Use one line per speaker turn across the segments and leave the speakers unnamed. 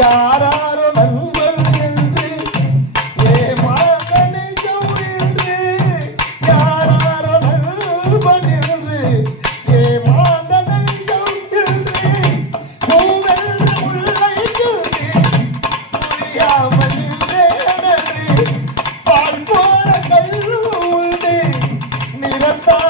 யாராரோ நண்பன் என்று ஏமாகனை என்று யாராரோ நண்பன் என்று ஏமாந்தனை என்று உள்ளைக்கு புரியாமல் பால் போல கல்லு உண்டு நிறத்தார்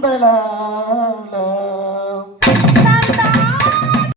的了。